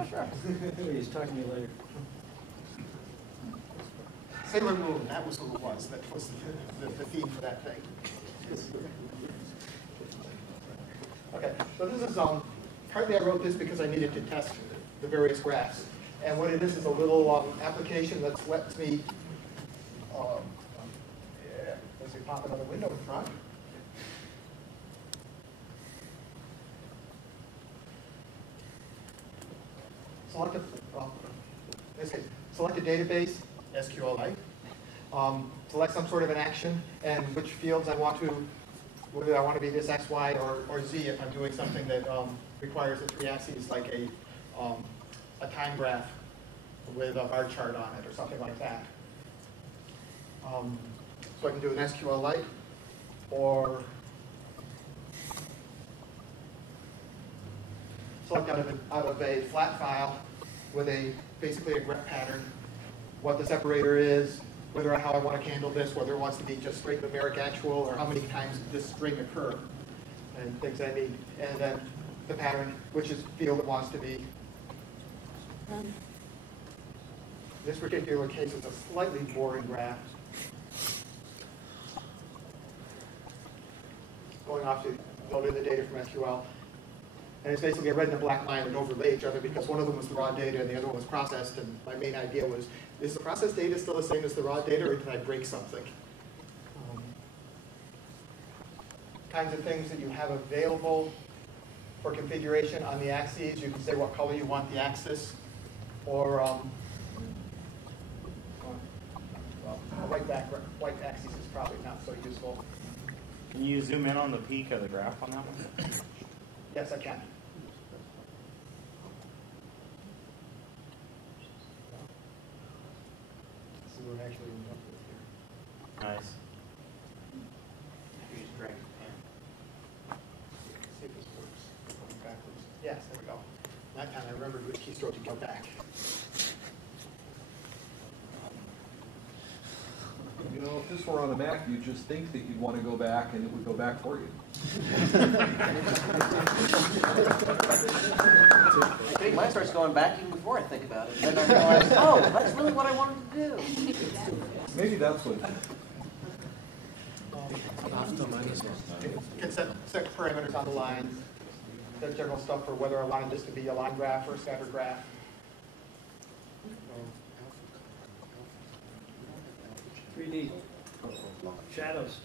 He's talking to you later. Sailor Moon, that was who it was. That was the theme for that thing. Okay, so this is, partly I wrote this because I needed to test the various graphs. And what it is a little application that lets me, let's see, pop another window in front. Select a database, SQLite. Select some sort of an action and which fields I want to, whether I want to be this X, Y, or Z if I'm doing something that requires the 3 axes, like a time graph with a bar chart on it or something like that. So I can do an SQLite or select out of a flat file with basically a grep pattern, what the separator is, how I want to handle this, whether it wants to be just straight numeric actual or how many times this string occur, and things I need. And then the pattern, which is field it wants to be. In this particular case, it's a slightly boring graph. Going off to load in the data from SQL. And it's basically a red and a black line that overlay each other because one of them was the raw data and the other one was processed. And my main idea was, is the processed data still the same as the raw data, or did I break something? Kinds of things that you have available for configuration on the axes. You can say what color you want the axis, or white axis is probably not so useful. Can you zoom in on the peak of the graph on that one? Yes, I can. So we're actually in here. Nice. You just drag the pen. See if this works. Going backwards. Yes, there we go. That time I remembered which keystroke to go back. You know, if this were on a Mac, you'd just think that you'd want to go back and it would go back for you. I think mine starts going back even before I think about it. And then I realize, oh, that's really what I wanted to do. Maybe that's what. You can set parameters on the lines. The general stuff for whether I wanted this to be a line graph or a scattered graph. Shadows.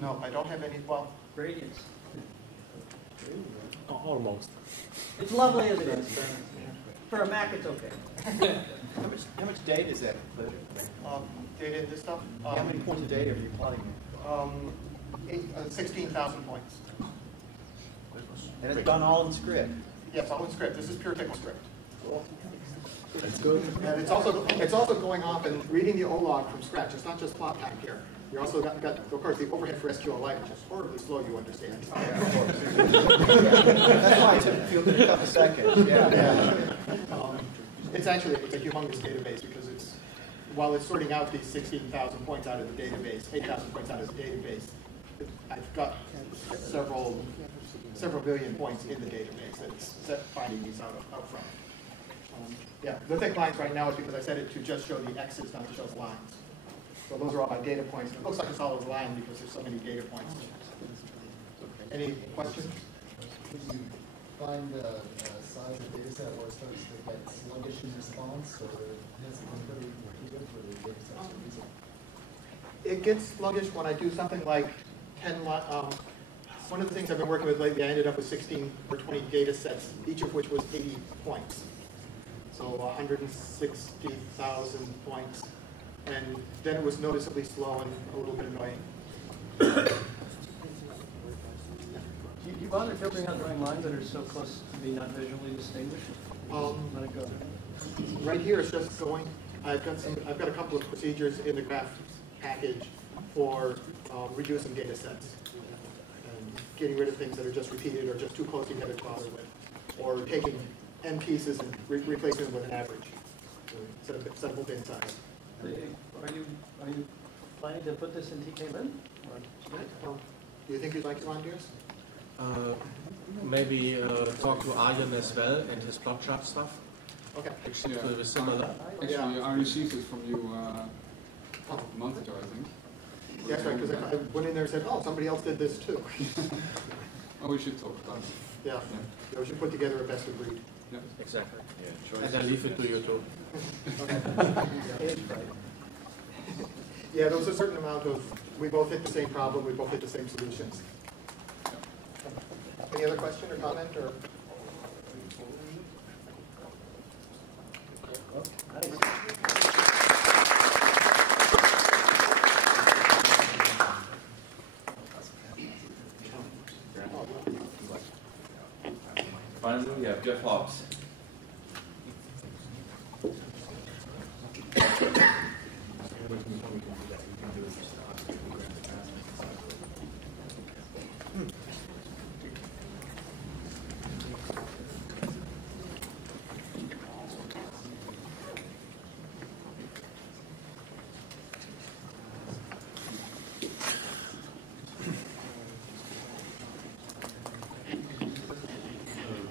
No, I don't have any. Well, Gradients. Almost. It's lovely as it is. For a Mac, it's okay. How much data is that included? Data in this stuff. How many points of data are you plotting? 16,000 points. And it's done all in script. Yes, all in script. This is pure table script. That's good. And it's also going off and reading the OLog from scratch. It's not just plot time here. You also got of course, the overhead for SQLite, which is horribly slow, you understand. That's why it took a couple seconds. Yeah. It's a humongous database because while it's sorting out these 16,000 points out of the database, 8,000 points out of the database, I've got several billion points in the database that's finding these out front. Yeah, the thick lines right now is because I set it to just show the X's, not to show the lines. So those are all my data points. It looks like a solid line because there's so many data points. Any questions? Did you find the size of the data set where it starts to get sluggish in response, or has it been pretty good for the data sets to use it? It gets sluggish when I do something like 10 one of the things I've been working with lately, I ended up with 16 or 20 data sets, each of which was 80 points. So 160,000 points. And then it was noticeably slow and a little bit annoying. Do you bother filtering out drawing lines that are so close to be not visually distinguished? Let it go. Right here it's just going. I've got a couple of procedures in the graph package for reducing data sets and getting rid of things that are just repeated or just too close together to bother with, or taking n pieces and replacing them with an average instead of bin size. Are you planning to put this in TK-Lin? Do you think you'd like it on yours? maybe talk to Arjen as well and his plot chart stuff. Okay. Actually, So it was similar. I received it from you a month ago, I think. Yeah, that's right, because I went in there and said, oh, somebody else did this too. Oh, we should talk about it. Yeah, we should put together a best of breed. Exactly. And then leave it to you too. Yeah, there was a certain amount of, we both hit the same problem, we both hit the same solutions. Any other question or comment, or? Finally, we have Jeff Hobbs.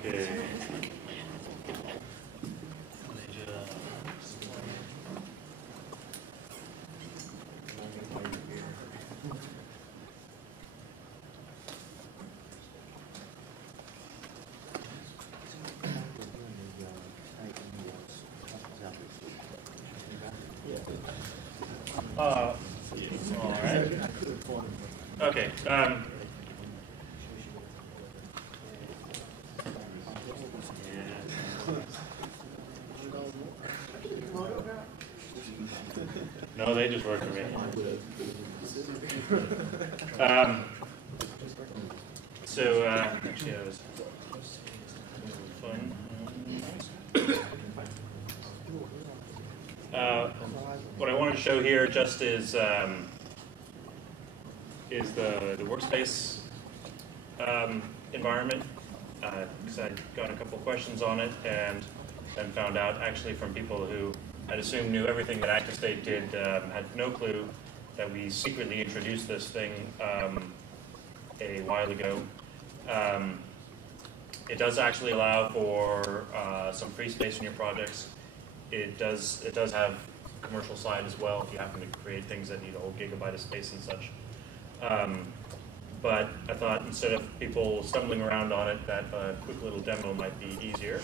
Okay. All right. Okay. No, they just work for me. Actually, I was fun. What I wanted to show here just is the workspace environment, because I'd gotten a couple questions on it, and then found out actually from people who I'd assumed knew everything that ActiveState did, had no clue that we secretly introduced this thing a while ago. It does actually allow for some free space in your projects. It does have a commercial side as well if you happen to create things that need a whole gigabyte of space and such. But I thought instead of people stumbling around on it, that a quick little demo might be easier.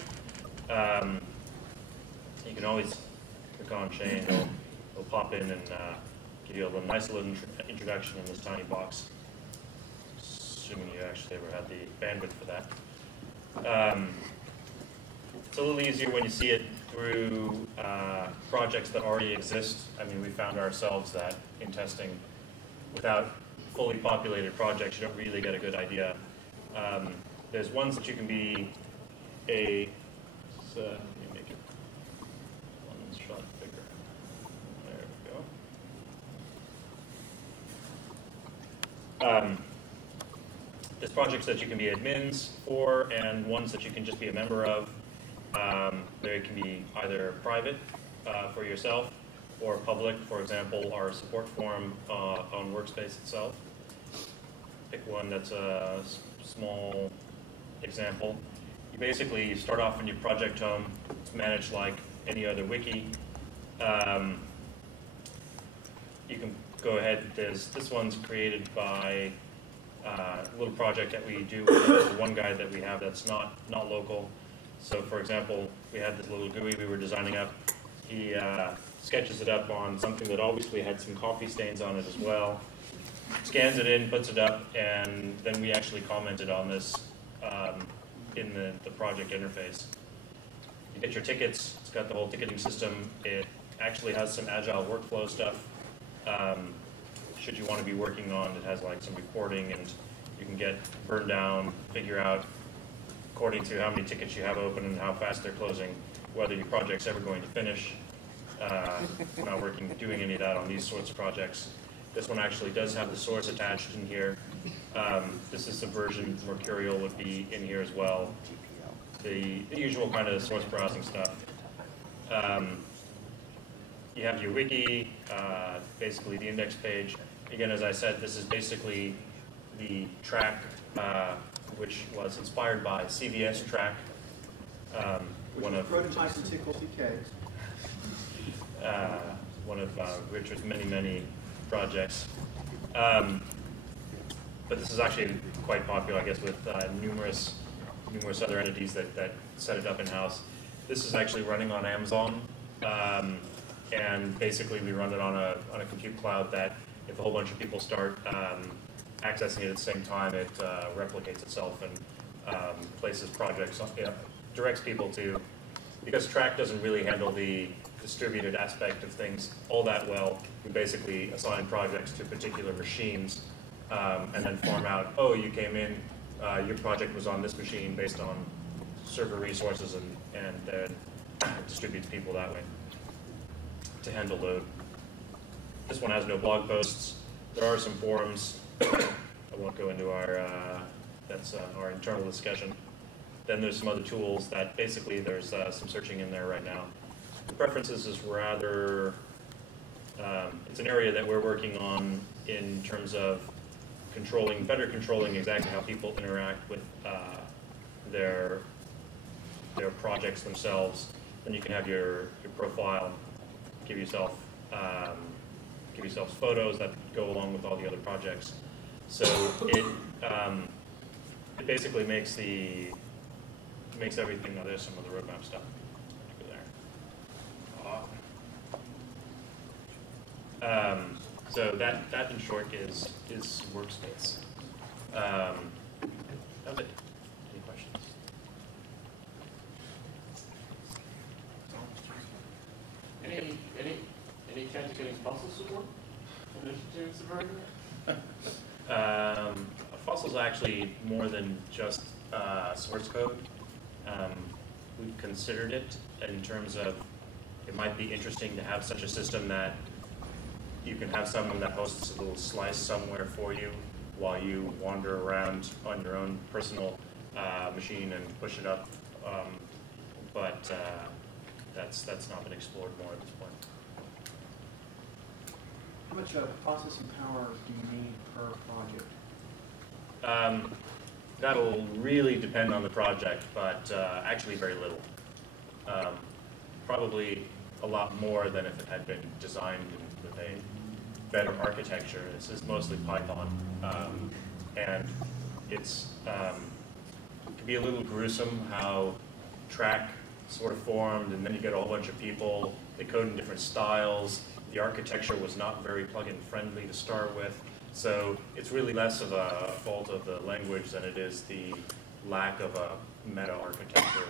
You can always click on Shane, it'll pop in and give you a nice little introduction in this tiny box, assuming you actually ever had the bandwidth for that. It's a little easier when you see it through projects that already exist. I mean, we found ourselves that in testing, without fully populated projects, you don't really get a good idea. There's ones that you can be let me make it one shot bigger. There we go. There's projects that you can be admins for, and ones that you can just be a member of. They can be either private for yourself or public. For example, our support forum on Workspace itself. Pick one that's a small example. You basically start off in your project home. It's managed like any other wiki. You can go ahead. This one's created by a little project that we do with one guy that we have that's not local. So, for example, we had this little GUI we were designing up. He sketches it up on something that obviously had some coffee stains on it as well. Scans it in, puts it up, and then we actually commented on this in the project interface. You get your tickets. It's got the whole ticketing system. It actually has some agile workflow stuff. Should you want to be working on, it has like some reporting, and you can get burned down, figure out according to how many tickets you have open and how fast they're closing, whether your project's ever going to finish. I'm not doing any of that on these sorts of projects. This one actually does have the source attached in here. This is the version Mercurial would be in here as well. The usual kind of source browsing stuff. You have your wiki, basically the index page. Again, as I said, this is basically the track which was inspired by CVS Track, one of prototypes in TK. One of Richard's many projects. But this is actually quite popular, I guess, with numerous other entities that set it up in-house. This is actually running on Amazon, and basically we run it on a compute cloud that if a whole bunch of people start accessing it at the same time, it replicates itself and places projects, directs people to, because Track doesn't really handle the distributed aspect of things all that well, we basically assign projects to particular machines and then farm out, oh, you came in, your project was on this machine based on server resources, and then distributes people that way to handle load. This one has no blog posts. There are some forums. I won't go into that's our internal discussion. Then there's some other tools that basically there's some searching in there right now. The preferences is rather, it's an area that we're working on in terms of better controlling exactly how people interact with their projects themselves. Then you can have your profile, give yourself photos that go along with all the other projects. So it basically makes everything. There's some of the roadmap stuff there. So that in short is Workspace. That was it. Any questions? Any chance of getting fossil support? Fossil is actually more than just source code. We've considered it in terms of it might be interesting to have such a system that you can have someone that hosts a little slice somewhere for you while you wander around on your own personal machine and push it up. But that's not been explored more at this point. How much processing power do you need per project? That'll really depend on the project, but actually very little. Probably a lot more than if it had been designed with a better architecture. This is mostly Python, and it can be a little gruesome how Track sort of formed, and then you get a whole bunch of people, they code in different styles. The architecture was not very plug-in friendly to start with, so it's really less of a fault of the language than it is the lack of a meta architecture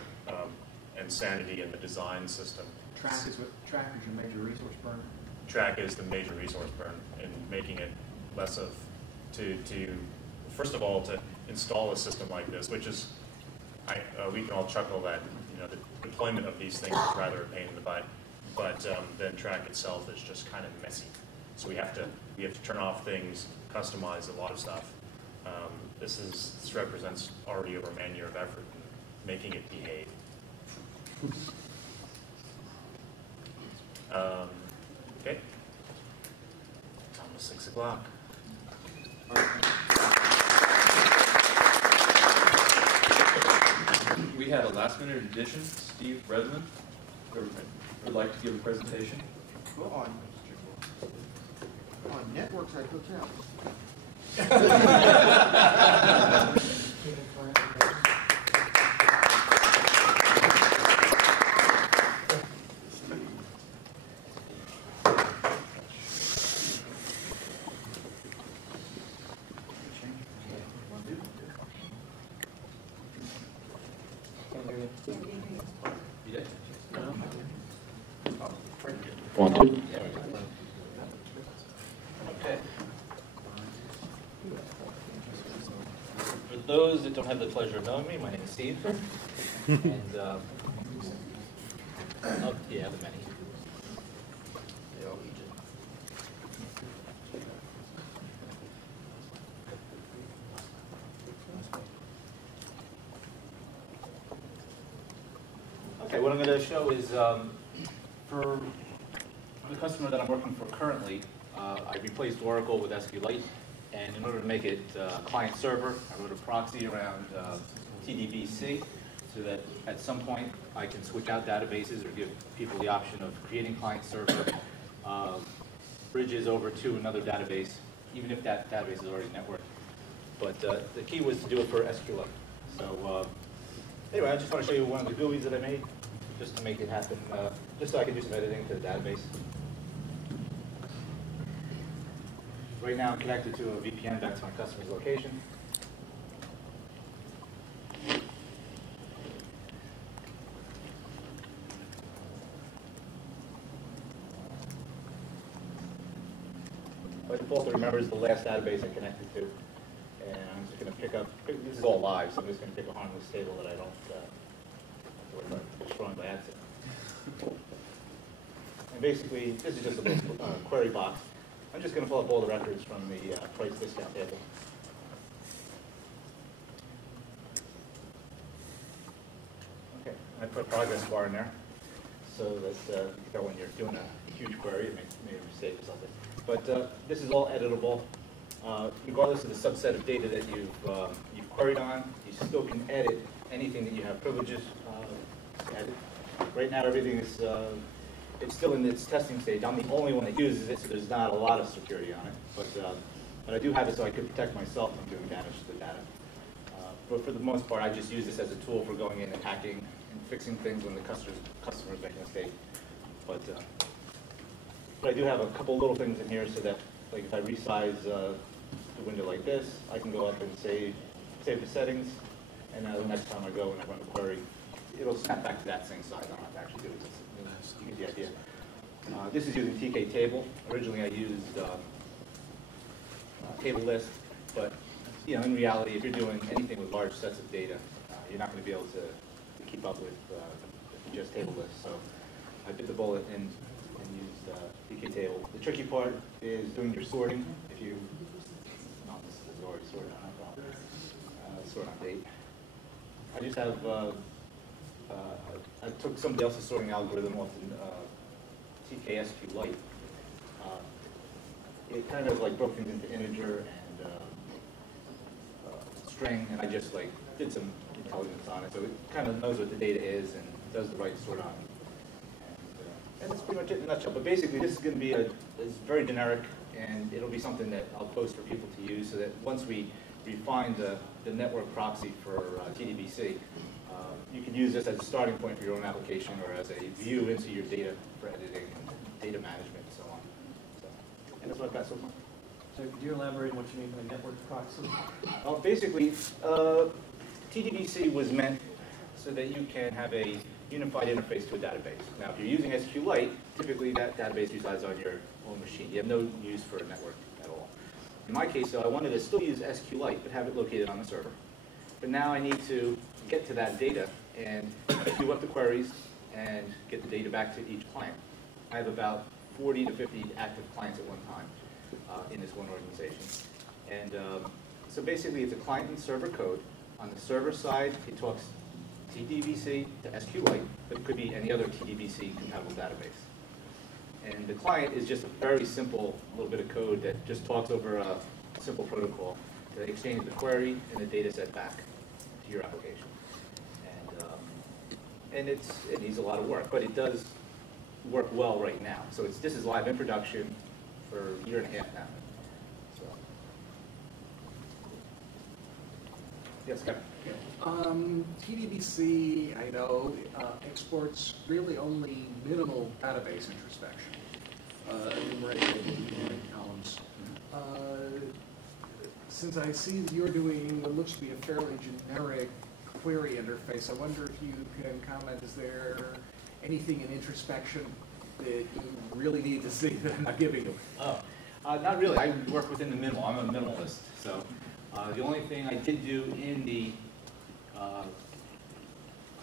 and sanity in the design system. Track is your major resource burn? Track is the major resource burn in making it less of, first of all, to install a system like this, which is, we can all chuckle that, the deployment of these things is rather a pain in the butt, but then Track itself is just kind of messy. So we have to turn off things, customize a lot of stuff. This represents already over a man year of effort in making it behave. Okay. It's almost 6 o'clock. We had a last-minute addition. Steve Redmond would like to give a presentation. On networks at hotels. For those that don't have the pleasure of knowing me, my name is Steve, and yeah, the many. They all Egypt. Okay, what I'm going to show is for the customer that I'm working for currently, I replaced Oracle with SQLite, And in order to make it client server, I wrote a proxy around TDBC so that at some point I can switch out databases or give people the option of creating client server bridges over to another database, even if that database is already networked. But the key was to do it for SQLite. So anyway, I just want to show you one of the GUIs that I made just to make it happen, just so I can do some editing to the database. Right now I'm connected to a VPN back to my customer's location. By default, it remembers the last database I connected to. And I'm just going to pick up, this is all live, so I'm just going to pick a harmless table that I don't worry about destroying by accident. And basically, this is just a little query box. I'm just going to pull up all the records from the price discount table. Okay, I put a progress bar in there so that you can tell when you're doing a huge query, it may make a mistake or something. But this is all editable. Regardless of the subset of data that you've queried on, you still can edit anything that you have privileges to edit. Right now, everything is it's still in its testing stage. I'm the only one that uses it, so there's not a lot of security on it. But I do have it so I could protect myself from doing damage to the data. But for the most part, I just use this as a tool for going in and hacking and fixing things when the customers make a mistake. But I do have a couple little things in here so that, like, if I resize the window like this, I can go up and save the settings, and the next time I go and I run the query, it'll snap back to that same size. I don't have to actually do it. You get the idea. This is using TK table. Originally, I used table list, but in reality, if you're doing anything with large sets of data, you're not going to be able to keep up with just table lists. So I bit the bullet and used TK table. The tricky part is doing your sorting. If you, no, this is already sorted on. Sort on date. I just have. I took somebody else's sorting algorithm off the TK SQLite. It kind of like broke things into integer and string, and I just like did some intelligence on it, so it kind of knows what the data is and does the right sort on it. And that's pretty much it in a nutshell. But basically, this is going to be it's very generic, and it'll be something that I'll post for people to use, so that once we refine the network proxy for TDBC, you can use this as a starting point for your own application or as a view into your data for editing and data management and so on. And that's what I've got so far. So could you elaborate on what you mean by network proxy? Basically, TDBC was meant so that you can have a unified interface to a database. Now, if you're using SQLite, typically that database resides on your own machine. You have no use for a network at all. In my case, though, I wanted to still use SQLite, but have it located on the server. But now I need to get to that data and queue up the queries and get the data back to each client. I have about 40 to 50 active clients at one time in this one organization. And so basically it's a client and server code. On the server side, it talks TDBC to SQLite, but it could be any other TDBC compatible database. And the client is just a very simple little bit of code that just talks over a simple protocol to exchange the query and the data set back to your application. And it needs a lot of work, but it does work well right now. So this is live in production for a year and a half now. So. Yes, Kevin. TDBC, I know, exports really only minimal database introspection, enumerated columns. Since I see that you're doing what looks to be a fairly generic query interface, I wonder if you can comment, is there anything in introspection that you really need to see that I'm not giving you? Oh, not really. I work within the minimal. I'm a minimalist. So the only thing I did do in the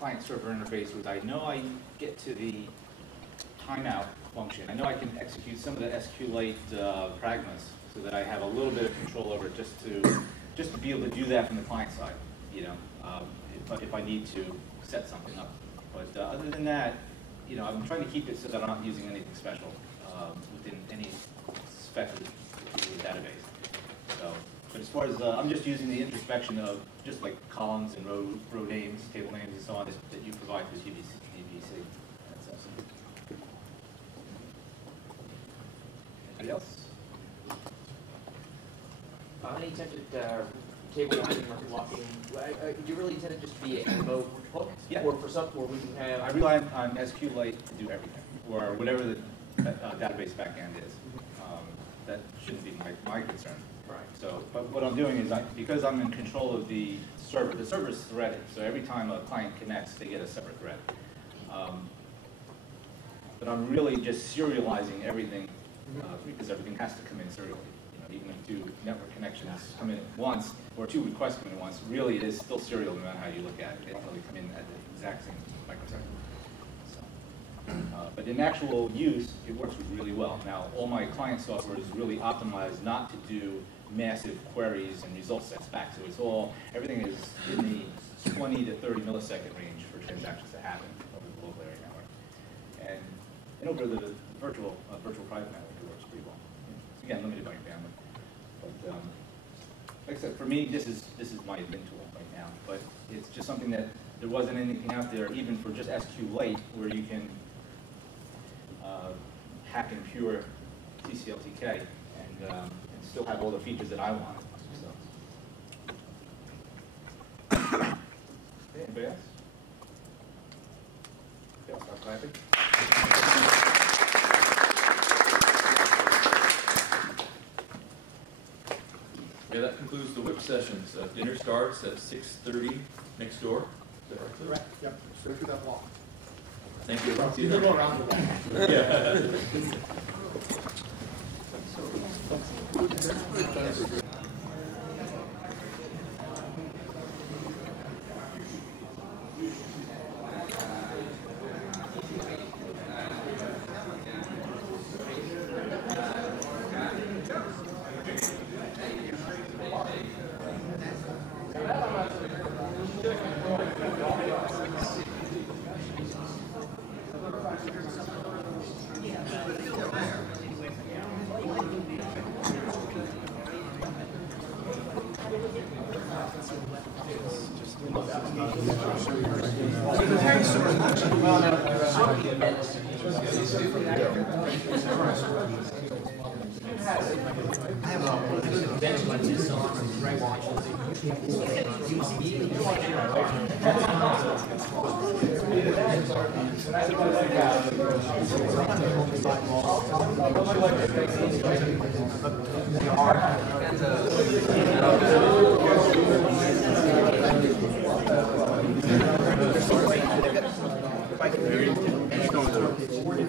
client-server interface was I know I get to the timeout function. I know I can execute some of the SQLite pragmas so that I have a little bit of control over it just to be able to do that from the client side, if I need to set something up. But other than that, I'm trying to keep it so that I'm not using anything special within any spec of the database. So, but as far as, I'm just using the introspection of just like columns and row names, table names, and so on that you provide for UBC. That's it. Anybody else? Any attempted table locking, market locking? Do you really intend it just to be a remote hook? Yeah. Or for some, or we can have? I rely on SQLite to do everything, or whatever the database backend is. That shouldn't be my concern. Right. So, but what I'm doing is, because I'm in control of the server is threaded, so every time a client connects, they get a separate thread. But I'm really just serializing everything, because everything has to come in serially. Even if two network connections come in at once, or two requests come in at once, really it is still serial no matter how you look at it. They don't really come in at the exact same microsecond. But in actual use, it works really well. Now, all my client software is really optimized not to do massive queries and result sets back. So it's all, everything is in the 20 to 30 millisecond range for transactions to happen over the local area network. And over the virtual private network, it works pretty well. It's, again, limited by your bandwidth. But like I said, for me, this is my admin tool right now. But it's just something that there wasn't anything out there, even for just SQLite, where you can hack and pure TCL/TK and still have all the features that I want. So. Anybody else? Okay, I'll stop clapping. Okay, that concludes the WIP sessions. Dinner starts at 6:30 next door. Is that right? Correct. Yep. Just go through that block. Thank you. You can go around the block. Yeah.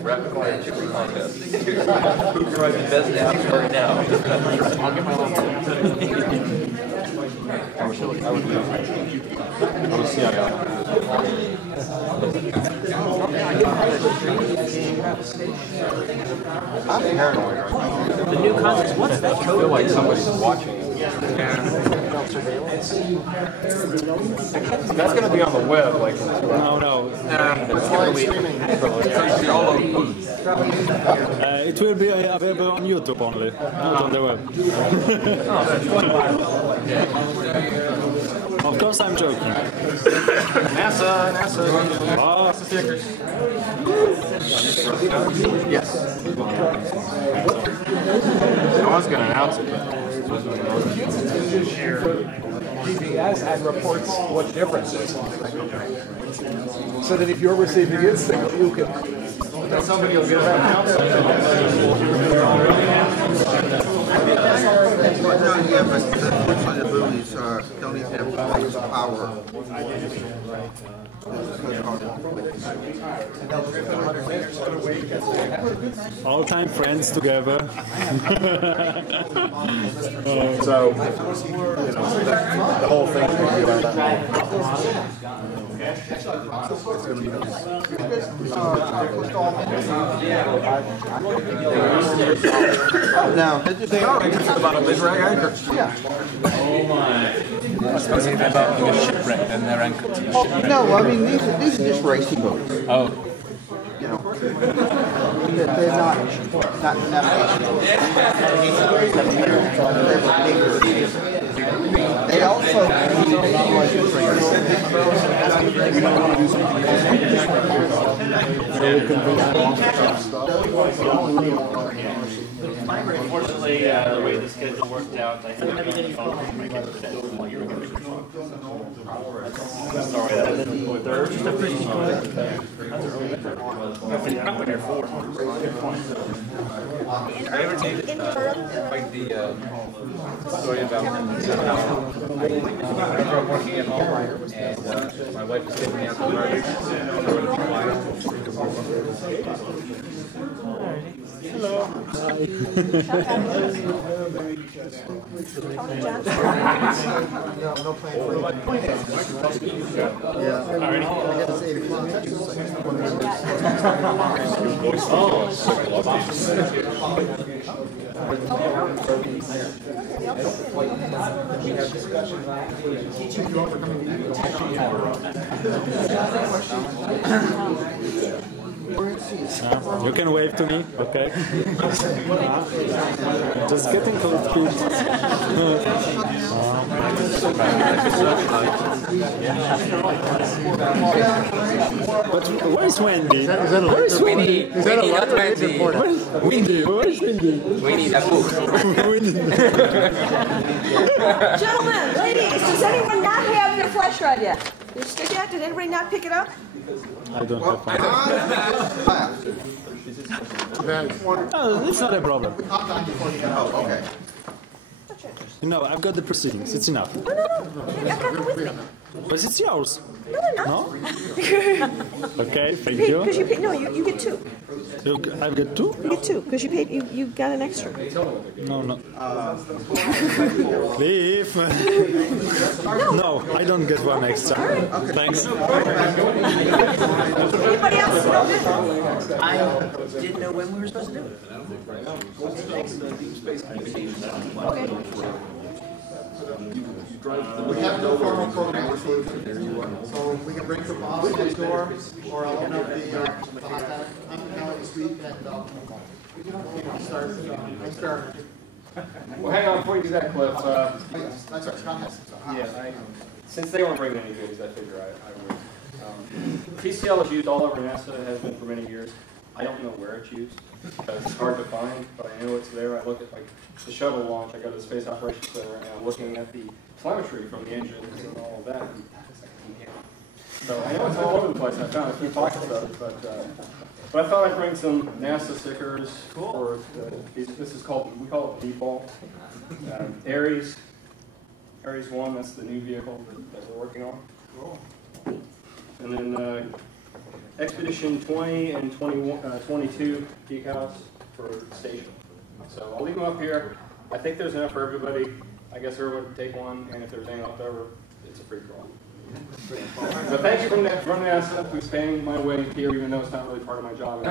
Rapid fire chipper contest. Who can write the best apps right now? I'll get my own. I would lose. I'm a CIO. I'm paranoid right now. The new context, what's that I feel like somebody's watching. That's going to be on the web, like in 2 hours. No. It's going to be all over. It will be available on YouTube only, not on the web. Of course I'm joking. NASA. Oh. Stickers. Yes. I was going to announce it, GPS and reports what the difference is. So that if you're receiving it, you can. Somebody will get it out. Yeah, but the vulnerabilities don't even have power. All-time friends together. So, the whole thing will be like that. Now, did you think about a mid-rag anchor? Yeah. Oh my. Especially about being a shipwreck and their anchor to the ship. No, I mean, these are just racing boats. Oh. you know, they're not navigation. They also Unfortunately, the way the schedule worked out, I had to be on the phone for my today. Sorry, that was the third. Like the story about I'm working at home and my wife is taking me out to work. Hello. No plan for yeah. I guess it's 8 o'clock. We have discussions on teaching you over coming You can wave to me, okay? Just getting close to But where's Wendy? Where's Wendy? Is that a letter? It's important. Wendy, where's Wendy? We need that book. Gentlemen, ladies, does anyone not have their flash drive yet? Your stick yet? Did anybody not pick it up? I don't have fun. Oh, it's not a problem. Oh, okay. No, I've got the proceedings. It's enough. No. I've got them with me. But it's yours. No, they're not. No? Okay, thank you. Because you paid, no, you get two. I've got two? You get two, because you paid, you got an extra. No. Leave. No, I don't get one extra. Thanks. Anybody else? I didn't know when we were supposed to do it. Okay. We have no formal program this evening, so we can bring the boss next door, or I'll open up the hot tub. I'm out this week and start. Well, hang on before you do that, Cliff. That's right, Scott has some. Yeah, since they weren't bringing any goodies, I figure I would. TCL is used all over NASA, it has been for many years. I don't know where it's used, because it's hard to find, but I know it's there. I look at like the shuttle launch, I go to the Space Operations Center, and I'm looking at the telemetry from the engines and all of that. And so I know it's all over the place. I found a few pockets of it, but I thought I'd bring some NASA stickers for this is called, we call it the ball. Ares 1, that's the new vehicle that we're working on. Cool. And then Expedition 20 and 22 decals for the station. So I'll leave them up here. I think there's enough for everybody. I guess everyone can take one, and if there's any left over, it's a free for all. So thank you for NASA for expanding my way here, even though it's not really part of my job.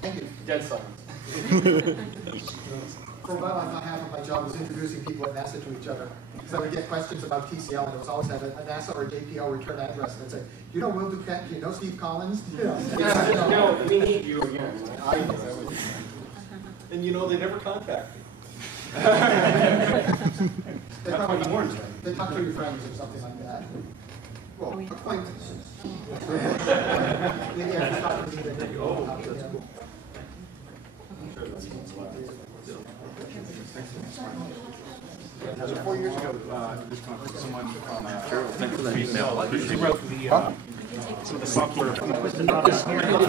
Thank you. Dead silence. For a while, I thought half of my job was introducing people at NASA to each other. Because I would get questions about TCL, and it was always at a NASA or JPL return address, and I'd say, you know Will Duquette, you know Steve Collins? No, we need you again. And you know they never contact me. They talk to your friends or something like that. Well, acquaintances. Maybe I just talk to me that they go out to them. So 4 years ago, this conference, someone from he wrote some of the software. If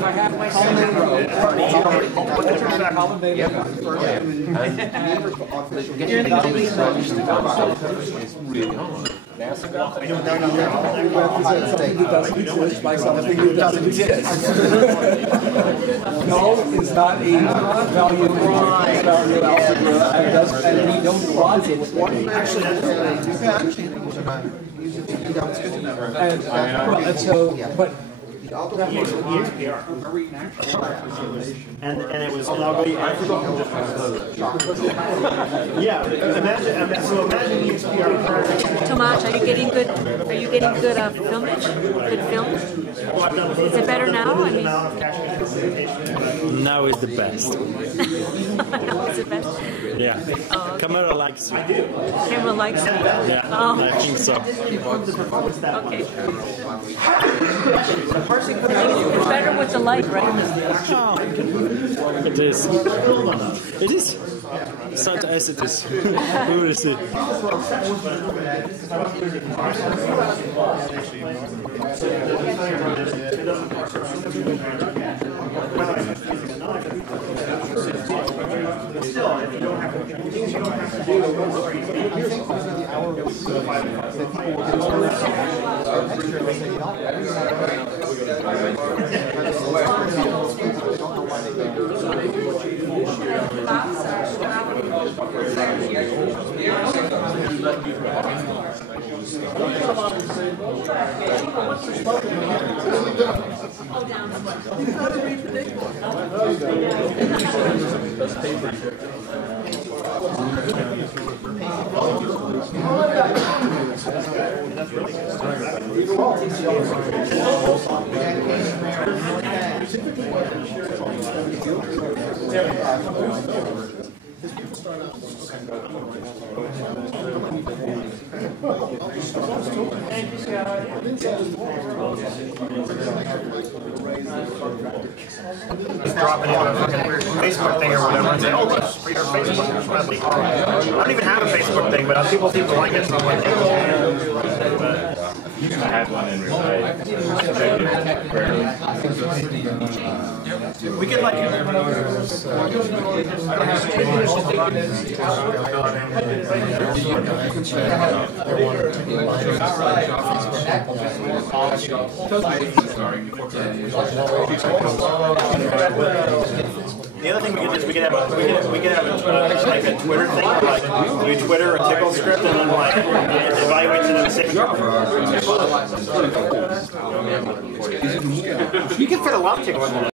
I have my NASA got that? Something that doesn't exist by something that doesn't exist. No, it's not a value algebra, and we don't want it. And so, but EXPR. And it was, yeah, imagine EXPR. Tomas, are you getting good filmage? Good film? Is it better now? I mean, now is the best. now is it best? Yeah. Oh, okay. Camera likes you. Camera likes me. Yeah, Oh. I think so. Okay. It's better with the light, right? It is. It is. Such as it is. We will see. Still, if you don't have to do Just drop it in a fucking weird Facebook thing or whatever and say, oh, let's read our Facebook friendly. I don't even have a Facebook thing, but people seem to like it, so I'm like, I had one in we could like the other thing we could do is we could have a like a Twitter thing, like do Twitter or tickle script and then like evaluate it in the same. You can fit a lot of tickles in it.